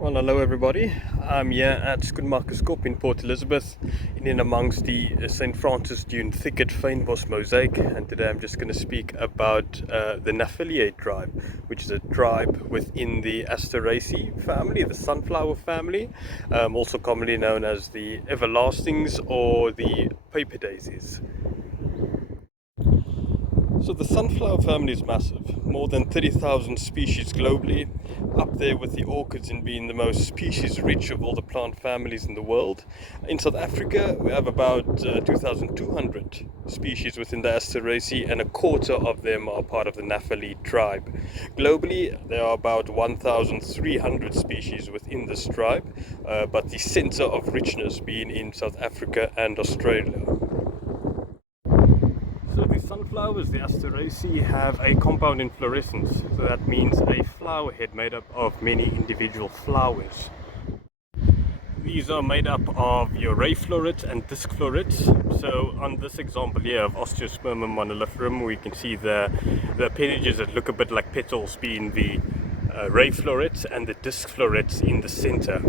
Well, hello everybody. I'm here at Gnaphalieae in Port Elizabeth, in amongst the St. Francis Dune thicket fynbos mosaic, and today I'm just going to speak about the Gnaphalieae tribe, which is a tribe within the Asteraceae family, the sunflower family, also commonly known as the everlastings or the paper daisies. So the sunflower family is massive, more than 30,000 species globally, up there with the orchids in being the most species rich of all the plant families in the world. In South Africa we have about 2,200 species within the Asteraceae, and a quarter of them are part of the Gnaphalieae tribe. Globally there are about 1,300 species within this tribe, but the center of richness being in South Africa and Australia. So the sunflowers, the Asteraceae, have a compound inflorescence. So that means a flower head made up of many individual flowers. These are made up of your ray florets and disc florets. So on this example here of Osteospermum moniliferum, we can see the appendages that look a bit like petals being the ray florets and the disc florets in the center.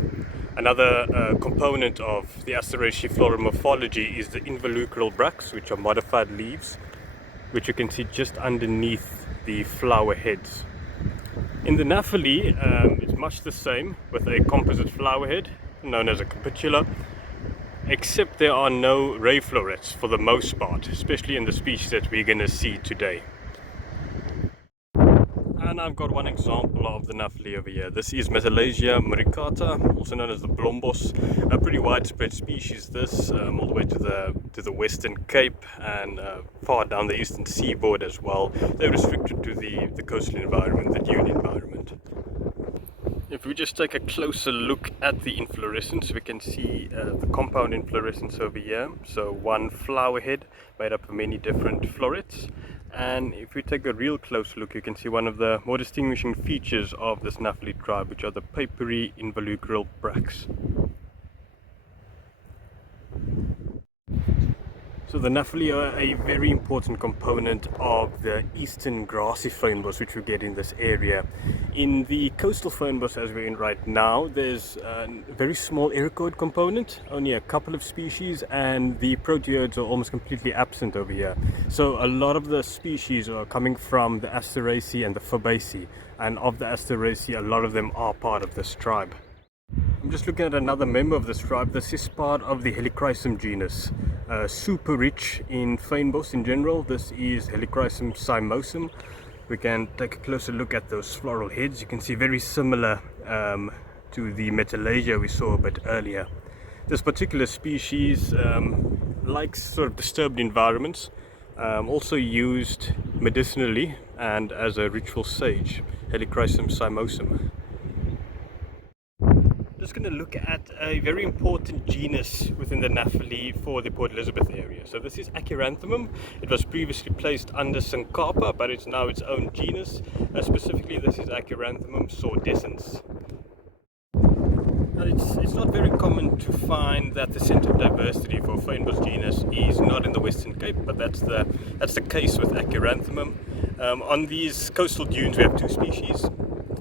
Another component of the Asteraceae floral morphology is the involucral bracts, which are modified leaves, which you can see just underneath the flower heads. In the Gnaphalieae, it's much the same, with a composite flower head known as a capitula, except there are no ray florets for the most part, especially in the species that we're going to see today. And I've got one example of the Gnaphalieae over here. This is Gnaphalieae muricata, also known as the blombos, a pretty widespread species. This all the way to the Western Cape and far down the eastern seaboard as well. They're restricted to the coastal environment, the dune environment. If we just take a closer look at the inflorescence, we can see the compound inflorescence over here. So one flower head made up of many different florets. And if we take a real close look, you can see one of the more distinguishing features of this Gnaphalieae tribe, which are the papery involucral bracts. So the Gnaphalieae are a very important component of the eastern grassy fynbos which we get in this area. In the coastal fynbos as we're in right now, there's a very small ericoid component, only a couple of species, and the proteoids are almost completely absent over here. So a lot of the species are coming from the Asteraceae and the Fabaceae, and of the Asteraceae a lot of them are part of this tribe. I'm just looking at another member of this tribe. This is part of the Helichrysum genus. Super rich in fynbos in general. This is Helichrysum cymosum. We can take a closer look at those floral heads. You can see very similar to the Gnaphalieae we saw a bit earlier. This particular species likes sort of disturbed environments, also used medicinally and as a ritual sage, Helichrysum cymosum. Just going to look at a very important genus within the Gnaphalieae for the Port Elizabeth area. So this is Achyranthemum. It was previously placed under Syncarpa, but it's now its own genus. Specifically, this is Achyranthemum sordescens. It's not very common to find that the center of diversity for fynbos genus is not in the Western Cape, but that's the case with Achyranthemum. On these coastal dunes we have two species,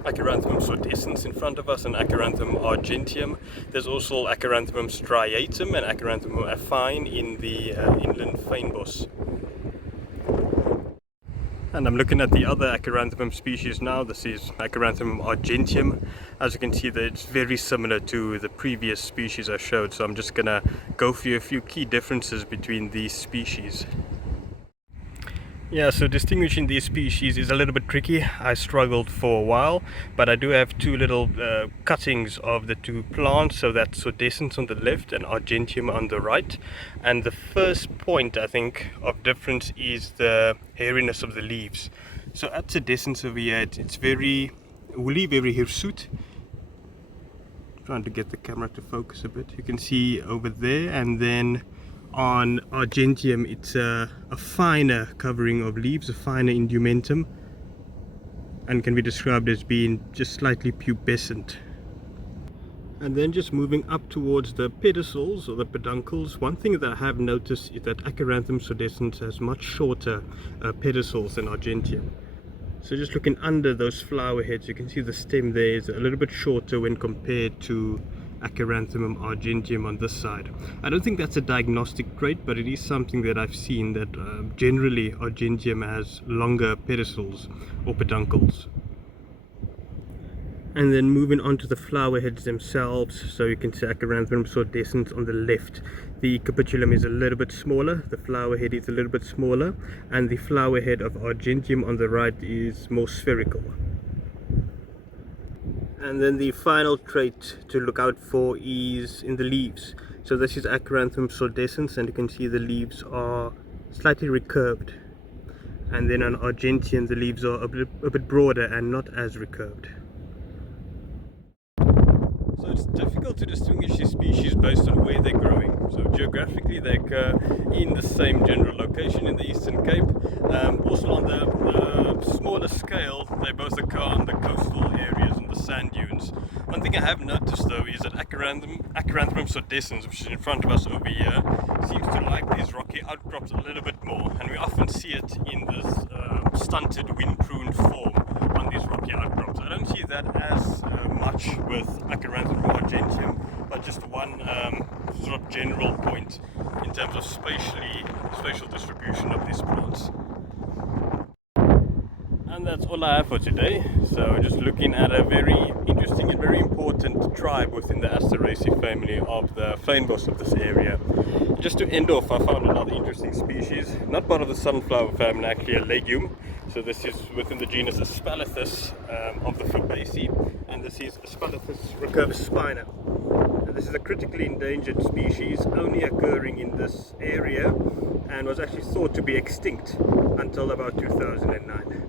Achyranthemum sordescens in front of us and Achyranthemum argentium. There's also Achyranthemum striatum and Achyranthemum affine in the inland fynbos. And I'm looking at the other Achyranthemum species now. This is Achyranthemum argentium. As you can see, that it's very similar to the previous species I showed, so I'm just gonna go through a few key differences between these species. Yeah, so distinguishing these species is a little bit tricky. I struggled for a while, but I do have two little cuttings of the two plants. So that's sordescens on the left and argentium on the right. And the first point, I think, of difference is the hairiness of the leaves. So at sordescens over here, it's very woolly, very hirsute. Trying to get the camera to focus a bit. You can see over there, and then on argentium it's a finer covering of leaves, a finer indumentum, and can be described as being just slightly pubescent. And then just moving up towards the pedicels or the peduncles, one thing that I have noticed is that Achyranthemum sordescens has much shorter pedicels than argentium. So just looking under those flower heads, you can see the stem there is a little bit shorter when compared to Acheranthemum argentium on this side. I don't think that's a diagnostic trait, but it is something that I've seen that generally argentium has longer pedicels or peduncles. And then moving on to the flower heads themselves, so you can see Acheranthemum sordescens on the left. The capitulum is a little bit smaller, the flower head is a little bit smaller, and the flower head of argentium on the right is more spherical. And then the final trait to look out for is in the leaves. So this is Acheranthemum sordescens, and you can see the leaves are slightly recurved. And then on argentium the leaves are a bit broader and not as recurved. So it's difficult to distinguish these species based on where they're growing. So geographically they occur in the same general location in the Eastern Cape. Also on the smaller scale, they both occur on the coastal areas and the sand dunes. One thing I have noticed though is that Acheranthemum sordescens, which is in front of us over here, seems to like these rocky outcrops a little bit more, and we often see it in this stunted wind-pruned form on these rocky outcrops. I don't see that as much with Acheranthemum argentium, but just one sort of general point in terms of spatial distribution of these plants. And that's all I have for today. So just looking at a very interesting and very important tribe within the Asteraceae family of the fynbos of this area. Just to end off, I found another interesting species, not part of the sunflower family, actually a legume. So this is within the genus Gnaphalieae of the fynbos, and this is Gnaphalieae recurvus spina. And this is a critically endangered species, only occurring in this area, and was actually thought to be extinct until about 2009.